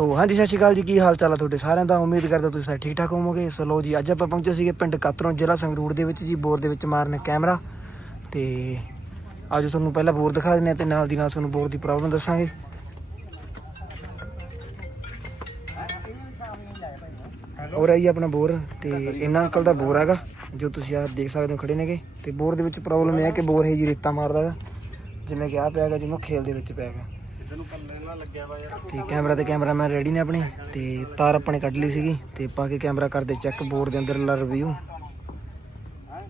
ਤੋ ਹਾਂਜੀ, ਸਤਿ ਸ਼੍ਰੀ ਅਕਾਲ ਜੀ, ਕੀ ਹਾਲ ਚਾਲ ਆ ਤੁਹਾਡੇ ਸਾਰਿਆਂ ਦਾ? ਉਮੀਦ ਕਰਦਾ ਤੁਸੀਂ ਸਾਰੇ ਠੀਕ ਠਾਕ ਹੋਵੋਗੇ। ਸੋ ਲੋ ਜੀ, ਅੱਜ ਆਪਾਂ ਪਹੁੰਚੇ ਸੀਗੇ ਪਿੰਡ ਕਾਤਰੋਂ ਜ਼ਿਲ੍ਹਾ ਸੰਗਰੂਰ ਦੇ ਵਿੱਚ ਜੀ, ਬੋਰ ਦੇ ਵਿੱਚ ਮਾਰਨ ਕੈਮਰਾ। ਤੇ ਅੱਜ ਤੁਹਾਨੂੰ ਪਹਿਲਾਂ ਬੋਰ ਦਿਖਾ ਦਿੰਦੇ ਹਾਂ ਤੇ ਨਾਲ ਦੀ ਨਾਲ ਤੁਹਾਨੂੰ ਬੋਰ ਦੀ ਪ੍ਰੋਬਲਮ ਦੱਸਾਂਗੇ। ਹੋਰ ਆਈ ਆਪਣਾ ਬੋਰ, ਤੇ ਇਹਨਾਂ ਅੰਕਲ ਦਾ ਬੋਰ ਹੈਗਾ, ਜੋ ਤੁਸੀਂ ਆ ਦੇਖ ਸਕਦੇ ਹੋ ਖੜੇ ਨੇਗੇ। ਤੇ ਬੋਰ ਦੇ ਵਿੱਚ ਪ੍ਰੋਬਲਮ ਇਹ ਹੈ ਕਿ ਬੋਰ ਹੈ ਜੀ ਰੇਤਾ ਮਾਰਦਾ ਹੈਗਾ, ਜਿਵੇਂ ਕਿ ਆ ਪਿਆ ਜਿਵੇਂ ਖੇਲ ਦੇ ਵਿੱਚ ਪਿਆ ਹੈਗਾ। ਤੇ ਕੈਮਰਾ ਤੇ ਕੈਮਰਾਮੈਨ ਰੈਡੀ ਨੇ ਆਪਣੇ ਤੇ ਤਾਰ ਆਪਣੇ ਕੱਢ ਲਈ ਸੀਗੀ ਤੇ ਪਾ ਕੇ ਕੈਮਰਾ ਕਰਦੇ ਚੈੱਕ ਬੋਰਡ ਦੇ ਅੰਦਰ ਲਾ ਰਿਵਿਊ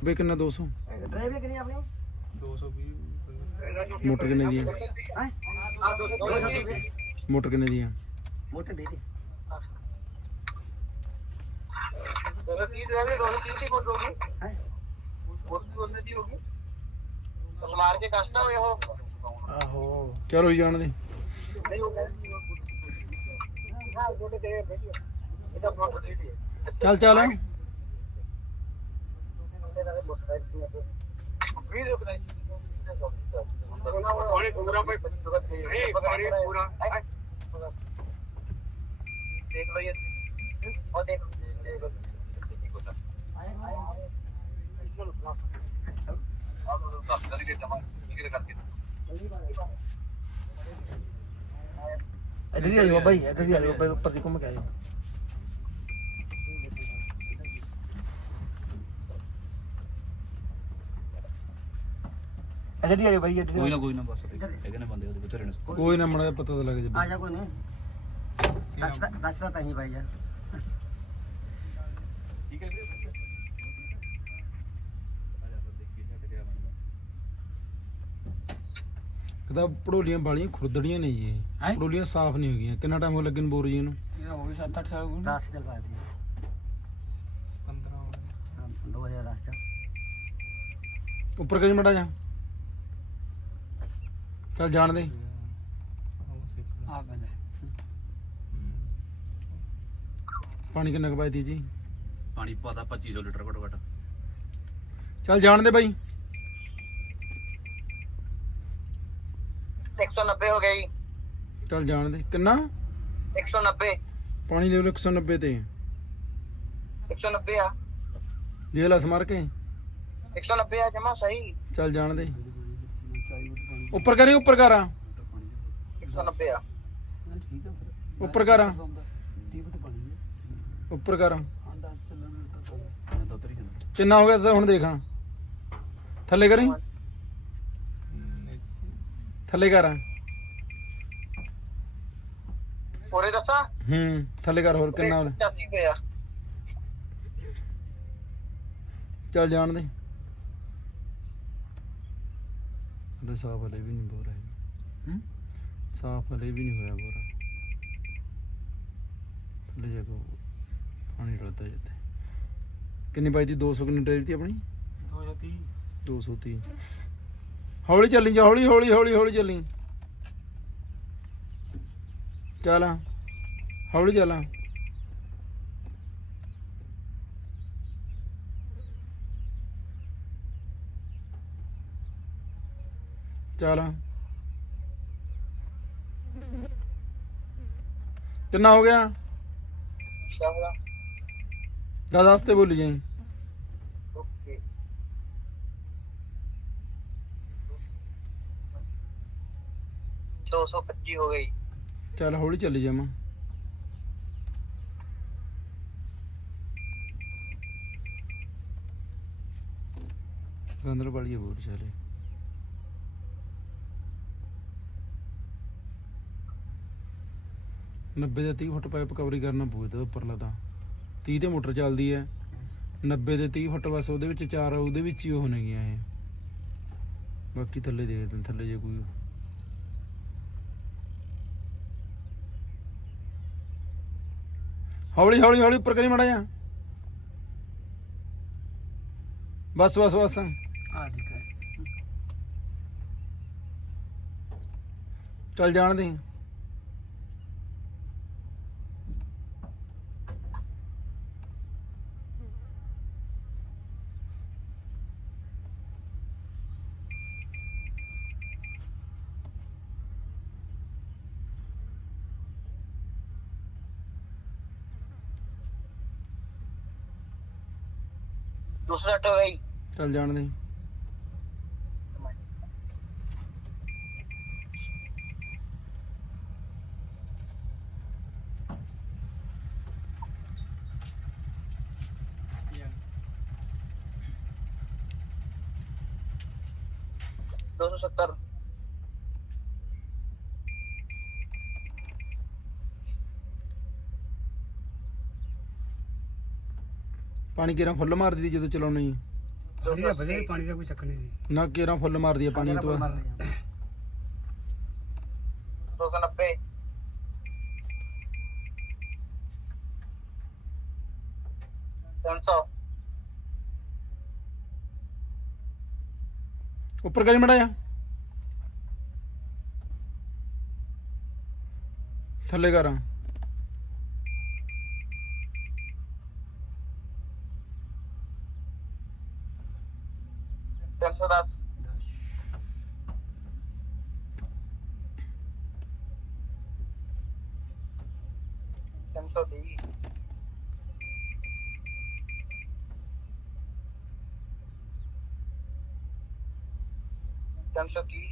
ਬਈ ਕਿੰਨਾ? 200 ਡਰਾਈਵਰ ਕਿੰਨੀ ਆਪਣੀ ਮੋਟਰ ਕਿੰਨੇ ਦੀ ਹੈ ਮੋਟਰ ਕਿੰਨੇ ਦੀ ਹੈ ਮੋਟਰ ਦੇ ਦੇ ਮਾਰ ਕੇ ਕਸਤਾ ਹੋਇਆ ਉਹ ਆਹੋ। ਚਲੋ ਹੀ ਜਾਣ ਦੇ। ਪਾਣੀ ਪੂਰਾ ਦੇਖ ਲਓ ਇਹ ਉਹ ਦੇਖ ਦੇਖ ਲਓ। ਆਹ ਨੂੰ ਦੱਸ ਦੇਣਗੇ ਜਮਾ ਕਿਹੜੇ ਕਰਕੇ ਇੱਧਰ ਹੀ ਆ ਜਾਓ ਬਾਬਾ ਜੀ ਇੱਧਰ ਹੀ ਆ ਜਾਓ ਬਾਬਾ ਜੀ, ਉੱਪਰ ਦੀ ਘੁੰਮ ਕੇ ਆ ਜਾਓ ਇੱਧਰ ਹੀ ਆ ਜਾਓ ਬਾਈ ਇੱਧਰ ਹੀ ਆ ਕੋਈ ਜਾਓ। ਨਾ ਕੋਈ ਨਾ ਬਸ ਹੈਗੇ ਨੇ ਬੰਦੇ ਉਹਦੇ ਬਥੇਰੇ ਨੇ। ਕੋਈ ਨਾ ਮੜਾ ਪਤਾ ਤਾਂ ਲੱਗ ਆ ਜਾਵੇ ਜਾ ਕੋਈ ਨਹੀਂ। ਦੱਸਦਾ ਦੱਸਦਾ ਤਾਂ ਹੀ ਭਾਈ ਯਾਰ ਕਦਾ ਪੜੋਲੀਆਂ ਵਾਲੀਆਂ ਖੁਰਦੜੀਆਂ ਨੇ ਜੀ ਇਹ। ਹੈਂ? ਪੜੋਲੀਆਂ ਸਾਫ਼ ਨਹੀਂ ਹੋ ਗਈਆਂ ਕਿੰਨਾ ਟਾਈਮ ਹੋ ਲੱਗਣ ਬੋਰ ਜੀ ਇਹਨੂੰ? ਇਹ ਹੋ ਗਈ 7-8 ਸਾਲ ਹੋ ਗਏ। 10 ਚਲਵਾ ਦੀ 2010 ਚ। ਉੱਪਰ ਕਰੀ ਮੜਾ ਜਾ? ਚੱਲ ਜਾਣ ਦੇ। ਆ ਬੰਦੇ ਪਾਣੀ ਕਿੰਨਾ ਕੁ ਪਾਈਦੀ ਜੀ? ਪਾਣੀ ਪਤਾ 2500 ਲੀਟਰ ਘੱਟੋ ਘੱਟ। ਚੱਲ ਜਾਣ ਦੇ ਬਾਈ। 190 ਹੋ ਗਿਆ ਜੀ। ਚੱਲ ਜਾਣ ਦੇ। ਕਿੰਨਾ? 190 ਪਾਣੀ ਲੈਵਲ 190 ਤੇ। 190 ਆ। ਜੇ ਲਸ ਮਾਰ ਕੇ। 190 ਆ ਜਮਾ ਸਹੀ। ਚੱਲ ਜਾਣ ਦੇ। ਉੱਪਰ ਕਰੀ ਉੱਪਰ ਕਰਾਂ। 190 ਆ। ਉੱਪਰ ਕਰਾਂ। ਉੱਪਰ ਕਰਾਂ। ਕਿੰਨਾ ਹੋ ਗਿਆ ਤਾਂ ਹੁਣ ਦੇਖਾਂ। ਥੱਲੇ ਕਰੀ। ਥੱਲੇ ਕਰਾਂ। ਹੋਰੇ ਦੱਸਾਂ? ਹੂੰ ਥੱਲੇ ਕਰ ਹੋਰ ਕਿੰਨਾ ਹੋਰ 85 ਪਿਆ ਚੱਲ ਜਾਣ ਦੇ। ਹਲੇ ਸਾਫ਼ ਹਲੇ ਵੀ ਨਹੀਂ ਬੋਰਾ ਹੈ? ਸਾਫ਼ ਹਲੇ ਵੀ ਨਹੀਂ ਹੋਇਆ ਬੋਰਾ ਥੱਲੇ ਜਾ ਕੇ ਪਾਣੀ ਰਲਦਾ ਜਿੱਥੇ। ਕਿੰਨੀ ਪਾਈ ਦੀ? 200 ਕਿੰਨੀ ਟਰੇਲ ਦੀ ਆਪਣੀ? 230 230 ਹੌਲੀ ਚੱਲੀ ਜਾ ਹੌਲੀ ਹੌਲੀ ਹੌਲੀ ਹੌਲੀ ਚੱਲੀ। ਚੱਲ, ਹੌਲੀ ਚੱਲ। ਚੱਲ। ਕਿੰਨਾ ਹੋ ਗਿਆ? ਸ਼ਾਹਲਾ ਦਸ ਦਸ ਤੇ ਬੋਲੀ ਜਾਈ। ਓਕੇ ਦੋ ਸੌ ਪੱਚੀ ਹੋ ਗਈ। ਚੱਲ ਹੌਲੀ ਚੱਲੀ ਜਾਵਾਂ। ਗੰਦਰ ਵਾਲੀ ਬੋਲ ਚਲੇ ਨੱਬੇ ਦੇ 30 ਫੁੱਟ ਪਾਈਪ ਕਵਰੀ ਕਰਨਾ ਪਊ ਇਹਦਾ ਉੱਪਰਲਾ ਤਾਂ। 30 ਤੇ ਮੋਟਰ ਚੱਲਦੀ ਹੈ। 90 ਦੇ 30 ਫੁੱਟ ਬਸ ਉਹਦੇ ਵਿੱਚ ਚਾਰ, ਉਹਦੇ ਵਿੱਚ ਹੀ ਉਹ ਹੋਣਗੀਆਂ ਇਹ। ਬਾਕੀ ਥੱਲੇ ਦੇਖਦੇ ਥੱਲੇ ਜੇ ਕੋਈ ਹੌਲੀ ਹੌਲੀ ਹੌਲੀ ਉੱਪਰ ਕਰੀ ਮੜਾ ਜਾ ਬਸ ਬਸ ਬਸ। ਆ ਠੀਕ ਹੈ ਚੱਲ ਜਾਣ ਦੇ। दूसरा सेट हो गई ਚੱਲ ਜਾਣ ਦੇ दो सौ सत्तर ਪਾਣੀ ਕੇਰਾਂ ਫੁੱਲ ਮਾਰਦੀ ਤੀ ਜਦੋਂ ਚਲਾਉਣੀ ਜੀ ਨਾ ਕੇਰਾਂ ਫੁੱਲ ਮਾਰਦੀ ਆ ਪਾਣੀ ਤੋਂ। 290 ਉੱਪਰ ਕਰੀ ਮੜਾ ਜਾ। ਥੱਲੇ ਕਰਾਂ। 220 330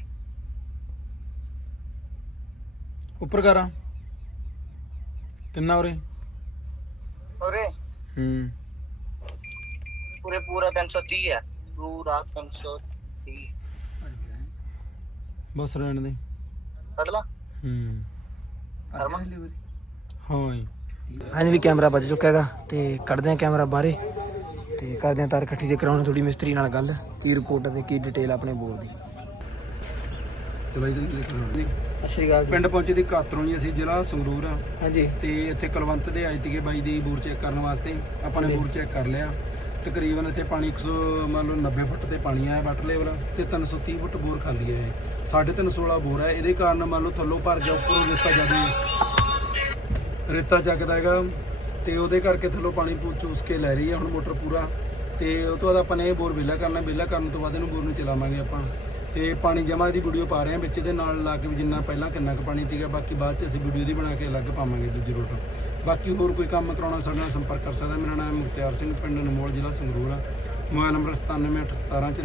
ਉੱਪਰ ਕਰਾਂ। ਕਿੰਨਾ ਉਰੇ? ਉਰੇ? ਹੂੰ। ਪੂਰੇ ਪੂਰਾ 330 ਹੈ ਪੂਰਾ 330 ਬਸ ਰਹਿਣ ਦੇ। ਕੱਢ ਲਾ। ਹੂੰ। ਹਰਮਨ ਹਾਂ ਜੀ। ਫਾਈਨਲੀ ਕੈਮਰਾ ਵੱਜ ਚੁੱਕਾ ਹੈਗਾ ਤੇ ਕੱਢਦੇ ਆ ਕੈਮਰਾ ਬਾਹਰੇ ਤੇ ਕਰਦੇ ਆ ਤਾਰ ਇਕੱਠੀ ਤੇ ਕਰਾਉਣ ਥੋੜੀ ਮਿਸਤਰੀ ਨਾਲ ਗੱਲ ਕੀ ਰਿਪੋਰਟ ਤੇ ਕੀ ਡਿਟੇਲ ਆਪਣੇ ਬੋਰ ਦੀ। ਚਲੋ ਇਹਦੇ ਸਤਿ ਸ਼੍ਰੀ ਅਕਾਲ ਪਿੰਡ ਪਹੁੰਚੇ ਦੀ ਕਾਤਰੋਂ ਜੀ ਅਸੀਂ ਜ਼ਿਲ੍ਹਾ ਸੰਗਰੂਰ ਆ। ਹਾਂਜੀ। ਤੇ ਇੱਥੇ ਕਲਵੰਤ ਦੇ ਆਏ ਸੀਗੇ ਬਾਈ ਦੀ ਬੋਰ ਚੈੱਕ ਕਰਨ ਵਾਸਤੇ ਆਪਾਂ ਨੇ ਬੋਰ ਚੈੱਕ ਕਰ ਲਿਆ। ਤਕਰੀਬਨ ਇੱਥੇ ਪਾਣੀ 100 ਮੰਨ ਲਓ 90 ਫੁੱਟ ਤੇ ਪਾਣੀ ਆਇਆ ਵਾਟਰ ਲੈਵਲ ਤੇ 330 ਫੁੱਟ ਬੋਰ ਖਾਲੀ ਹੈ ਇਹ। 350 ਵਾਲਾ ਬੋਰ ਹੈ ਇਹਦੇ ਕਾਰਨ ਮੰਨ ਲਓ ਥੱਲੋਂ ਭਰ ਗਿਆ ਉੱਪਰੋਂ ਰੇਤਾ ਜ਼ਿਆਦਾ ਰੇਤਾ ਚੱਕਦਾ ਹੈਗਾ ਤੇ ਉਹਦੇ ਕਰਕੇ ਥੱਲੋਂ ਪਾਣੀ ਪੂ- ਚੂਸ ਕੇ ਲੈ ਰਹੀ ਹੈ ਹੁਣ ਮੋਟਰ ਪੂਰਾ। ਤੇ ਉਹ ਤੋਂ ਬਾਅਦ ਆਪਾਂ ਨੇ ਇਹ ਬੋਰ ਵਿਹਲਾ ਕਰਨਾ, ਵਿਹਲਾ ਕਰਨ ਤੋਂ ਬਾਅਦ ਇਹਨੂੰ ਬੋਰ ਨੂੰ ਚਲਾਵਾਂਗੇ ਆਪਾਂ। ਤੇ ਪਾਣੀ ਜਮਾ ਦੀ ਵੀਡੀਓ ਪਾ ਰਹੇ ਹਾਂ ਵਿੱਚ, ਇਹਦੇ ਨਾਲ ਲਾ ਕੇ ਵੀ ਜਿੰਨਾ ਪਹਿਲਾਂ ਕਿੰਨਾ ਕੁ ਪਾਣੀ ਸੀਗਾ, ਬਾਕੀ ਬਾਅਦ ਚ ਅਸੀਂ ਵੀਡੀਓ ਦੀ ਬਣਾ ਕੇ ਅਲੱਗ ਪਾਵਾਂਗੇ ਦੂਜੀ ਰੋਟ ਬਾਕੀ ਹੋਰ ਕੋਈ ਕੰਮ ਕਰਾਉਣਾ, ਸਾਡੇ ਨਾਲ ਸੰਪਰਕ ਕਰ ਸਕਦਾ। ਮੇਰਾ ਨਾਮ ਮੁਖਤਿਆਰ ਸਿੰਘ, ਪਿੰਡ ਨਮੋਲ, ਜ਼ਿਲ੍ਹਾ ਸੰਗਰੂਰ ਆ। Mobile number 97811754